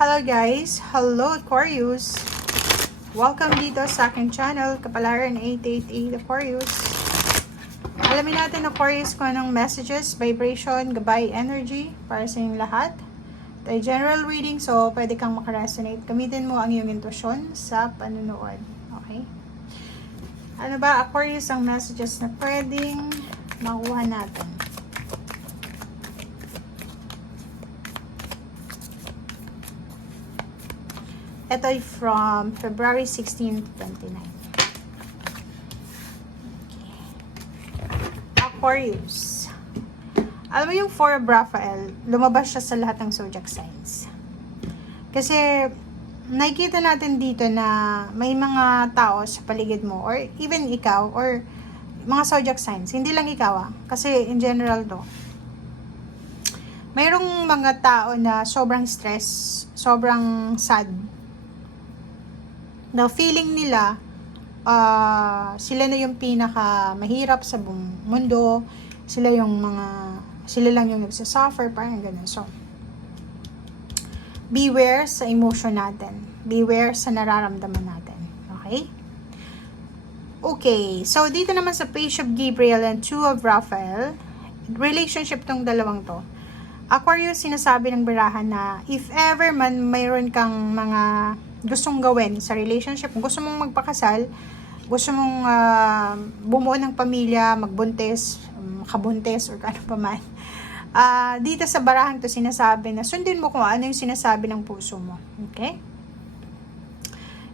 Hello guys! Hello Aquarius! Welcome dito sa aking channel, Kapalaran 888 Aquarius. Alamin natin Aquarius kung anong messages, vibration, gabay, energy para sa inyong lahat. Ito ay general reading, so pwede kang makaresonate. Gamitin mo ang iyong intuition sa panunood. Okay? Ano ba Aquarius ang messages na pwedeng makuha natin? Ito ay from February 16 to 29. Okay. Aquarius. Alam mo yung Four of Raphael, lumabas siya sa lahat ng zodiac signs. Kasi nakikita natin dito na may mga tao sa paligid mo or even ikaw or mga zodiac signs. Hindi lang ikaw kasi in general to. Mayroong mga tao na sobrang stress, sobrang sad. Na feeling nila sila na yung pinaka mahirap sa buong mundo, sila lang yung nagsasuffer, parang ganun. So beware sa emotion natin, beware sa nararamdaman natin. Okay, so dito naman sa Page of Gabriel and Two of Raphael, relationship tong dalawang to. Aquarius, sinasabi ng barahan na if ever man mayroon kang mga gustong gawin sa relationship, gusto mong magpakasal, gusto mong bumuo ng pamilya, magbuntis, makabuntis, or ano pa man. Dito sa barahan to sinasabi na sundin mo kung ano yung sinasabi ng puso mo. Okay?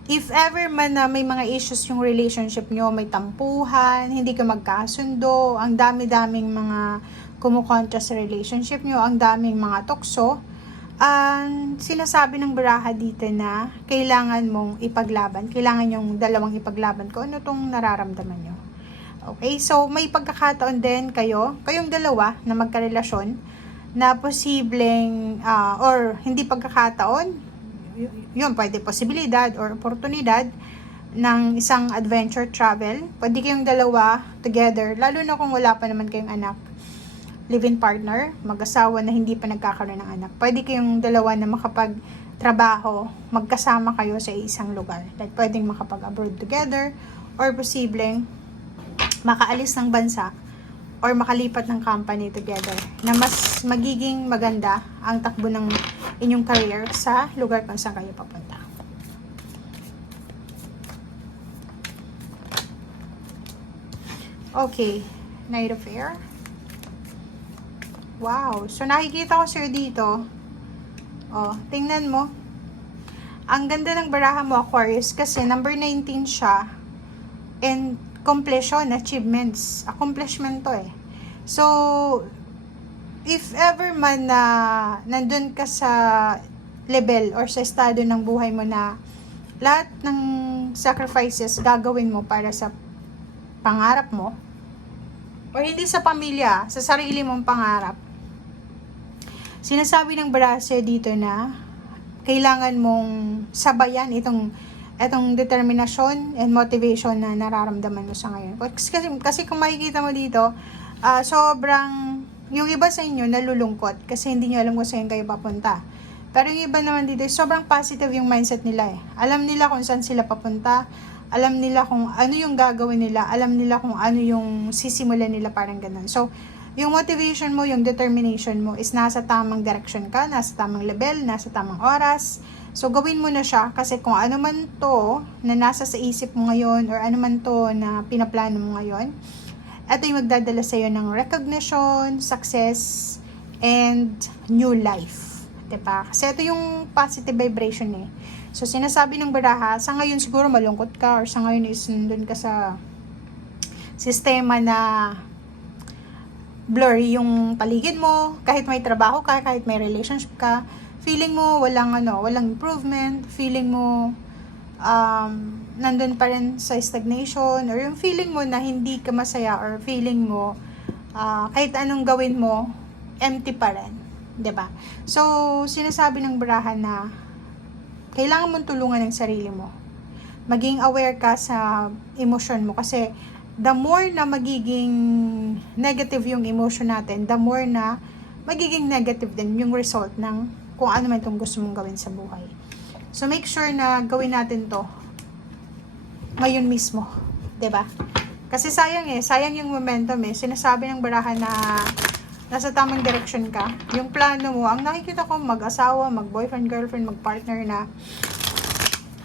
If ever man na may mga issues yung relationship nyo, may tampuhan, hindi ka magkasundo, ang dami-daming mga kumukontra sa relationship nyo, ang daming mga tukso, sinasabi ng baraha dito na kailangan mong ipaglaban, kailangan yung dalawang ipaglaban kung ano tong nararamdaman nyo. Okay, so may pagkakataon din kayong dalawa na magkarelasyon na posibleng or hindi pagkakataon, yun pwede posibilidad or oportunidad ng isang adventure travel. Pwede kayong dalawa together, lalo na kung wala pa naman kayong anak, live-in partner, mag-asawa na hindi pa nagkakaroon ng anak. Pwede kayong dalawa na makapag-trabaho, magkasama kayo sa isang lugar. Like, pwedeng makapag-abroad together, or posibleng makaalis ng bansa, or makalipat ng company together, na mas magiging maganda ang takbo ng inyong career sa lugar kung saan kayo papunta. Okay, Knight of Air. Wow. So, nakikita ko sir dito. Tingnan mo. Ang ganda ng baraha mo, Aquarius, kasi number 19 siya. And completion, achievements. Accomplishment to eh. So, if ever man na nandun ka sa level or sa estado ng buhay mo na lahat ng sacrifices gagawin mo para sa pangarap mo, o hindi sa pamilya, sa sarili mong pangarap, sinasabi ng brase dito na kailangan mong sabayan itong determinasyon and motivation na nararamdaman mo sa ngayon. Kasi kung makikita mo dito, sobrang, yung iba sa inyo nalulungkot kasi hindi nyo alam kung saan kayo papunta. Pero yung iba naman dito, sobrang positive yung mindset nila eh. Alam nila kung saan sila papunta, alam nila kung ano yung gagawin nila, alam nila kung ano yung sisimulan nila, parang ganun. So, yung motivation mo, yung determination mo is nasa tamang direction ka, nasa tamang level, nasa tamang oras. So, gawin mo na siya kasi kung ano man to na nasa sa isip mo ngayon or ano man to na pinaplano mo ngayon, ito yung magdadala sa iyo ng recognition, success, and new life. Diba? Kasi ito yung positive vibration eh. So, sinasabi ng baraha, sa ngayon siguro malungkot ka or sa ngayon is nandun ka sa sistema na blurry yung paligid mo, kahit may trabaho ka, kahit may relationship ka, feeling mo walang improvement, feeling mo nandun pa rin sa stagnation, or yung feeling mo na hindi ka masaya, or feeling mo kahit anong gawin mo, empty pa rin. 'Di ba? So, sinasabi ng barahan na kailangan mong tulungan ang sarili mo. Maging aware ka sa emosyon mo kasi the more na magiging negative yung emotion natin, the more na magiging negative din yung result ng kung ano man itong gusto mong gawin sa buhay. So, make sure na gawin natin to ngayon mismo. 'Di ba? Kasi sayang yung momentum Sinasabi ng barahan na nasa tamang direction ka. Yung plano mo, ang nakikita ko mag-asawa, mag-boyfriend, girlfriend, mag-partner na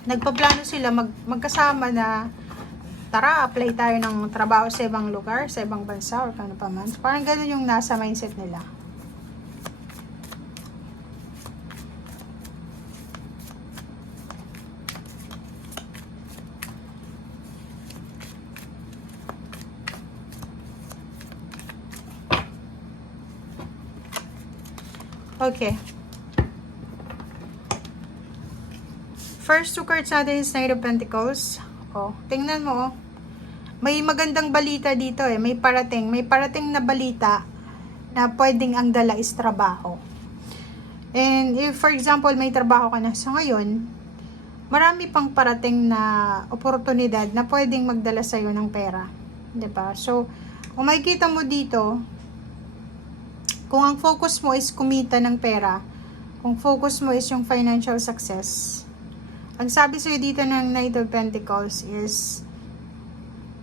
nagpaplano sila magkasama na tara, apply tayo ng trabaho sa ibang lugar, sa ibang bansa or kano pa man. Parang ganun yung nasa mindset nila. Okay. First two cards natin is Knight of Pentacles. Tingnan mo, may magandang balita dito may parating na balita na pwedeng ang dala is trabaho. And if for example may trabaho ka na sa ngayon, marami pang parating na oportunidad na pwedeng magdala sa iyo ng pera, 'di ba? So, kung makikita mo dito, kung ang focus mo is kumita ng pera, kung focus mo is yung financial success, ang sabi sa'yo dito ng Knight of Pentacles is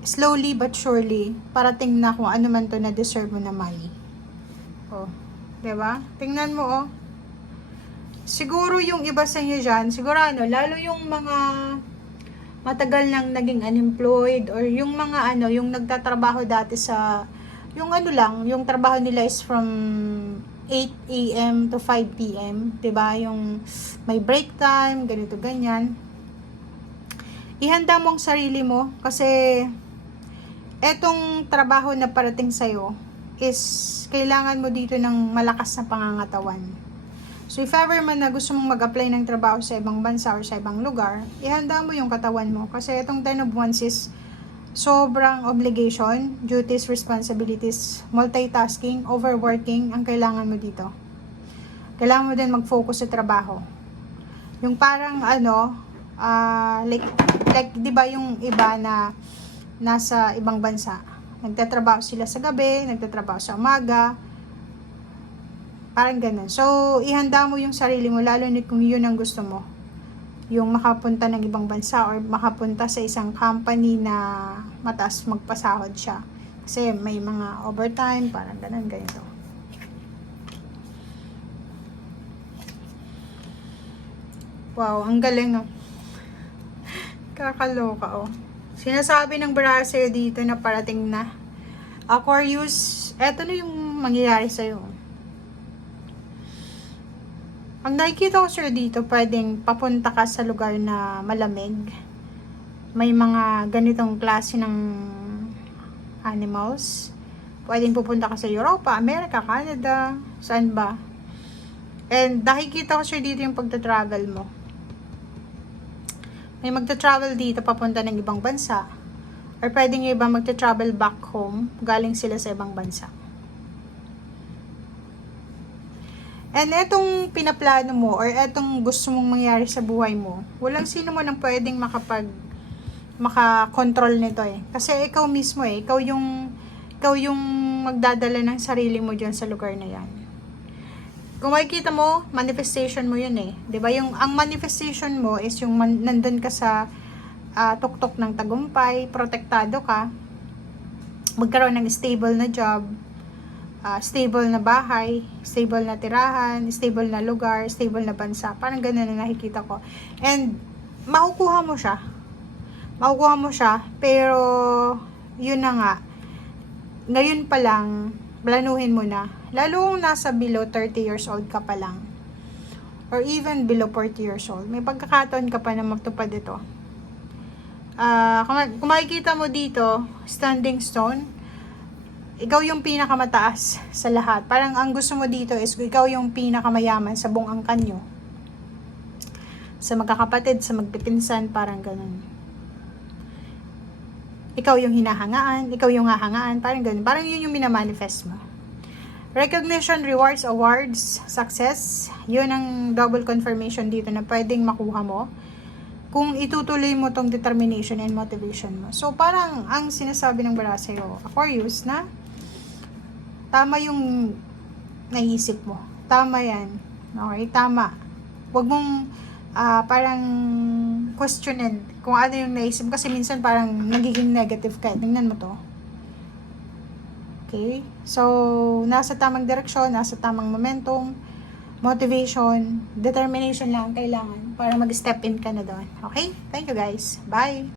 slowly but surely parating na kung ano man to na deserve mo na money. Diba? Tingnan mo siguro yung iba sa inyo dyan, siguro lalo yung mga matagal nang naging unemployed or yung mga yung nagtatrabaho dati sa yung yung trabaho nila is from 8 a.m. to 5 p.m. 'di ba? Yung may break time, ganito ganyan. Ihanda mo ang sarili mo kasi etong trabaho na parating sa iyo is kailangan mo dito ng malakas na pangangatawan. So if ever man na gusto mong mag-apply ng trabaho sa ibang bansa or sa ibang lugar, ihanda mo yung katawan mo kasi etong 10 of Wands is sobrang obligation, duties, responsibilities, multitasking, overworking ang kailangan mo dito. Kailangan mo din mag-focus sa trabaho. Yung parang like 'di ba yung iba na nasa ibang bansa, nagtatrabaho sila sa gabi, nagtatrabaho sa umaga, parang ganun. So, ihanda mo yung sarili mo, lalo na kung yun ang gusto mo. Yung makapunta ng ibang bansa or makapunta sa isang company na mataas magpasahod siya. Kasi may mga overtime, parang ganun, ganito. Wow, ang galing Kakaloka Sinasabi ng baraha dito na parating na. Aquarius, eto na yung mangyayari sa'yo. Ang nakikita ko dito, pwedeng papunta ka sa lugar na malamig. May mga ganitong klase ng animals. Pwedeng pupunta ka sa Europa, America, Canada, saan ba? And nakikita ko dito yung pagta-travel mo. May magta-travel dito papunta ng ibang bansa. Or pwedeng yung iba magta-travel back home, galing sila sa ibang bansa. And etong pinaplano mo or etong gusto mong mangyari sa buhay mo, walang sino mo nang pwedeng makakontrol nito Kasi ikaw mismo ikaw yung magdadala ng sarili mo diyan sa lugar na 'yan. Kung makikita mo, manifestation mo 'yun 'di ba? Yung ang manifestation mo is yung nandun ka sa tuktok ng tagumpay, protektado ka, magkaroon ng stable na job, stable na bahay, stable na tirahan, stable na lugar, stable na bansa. Parang ganun na nakikita ko. And makukuha mo siya. Pero yun na nga. Ngayon pa lang, planuhin mo na. Lalo kung nasa below 30 years old ka pa lang. Or even below 40 years old. May pagkakataon ka pa na magtupad ito. Kung makikita mo dito, standing stone, ikaw yung pinakamataas sa lahat. Parang ang gusto mo dito is ikaw yung pinakamayaman sa buong angkan nyo. Sa magkakapatid, sa magpipinsan, parang ganun. Ikaw yung hinahangaan, ikaw yung hahangaan, parang ganun. Parang yun yung minamanifest mo. Recognition, rewards, awards, success, yun ang double confirmation dito na pwedeng makuha mo kung itutuloy mo tong determination and motivation mo. So, parang ang sinasabi ng baraha sa'yo, Aquarius, na tama yung naisip mo. Tama yan. Okay, tama. Huwag mong parang questionin kung ano yung naisip mo. Kasi minsan parang nagiging negative ka. Tingnan mo to. Okay? So, nasa tamang direksyon, nasa tamang momentum, motivation, determination lang ang kailangan para mag-step in ka na doon. Okay? Thank you guys. Bye!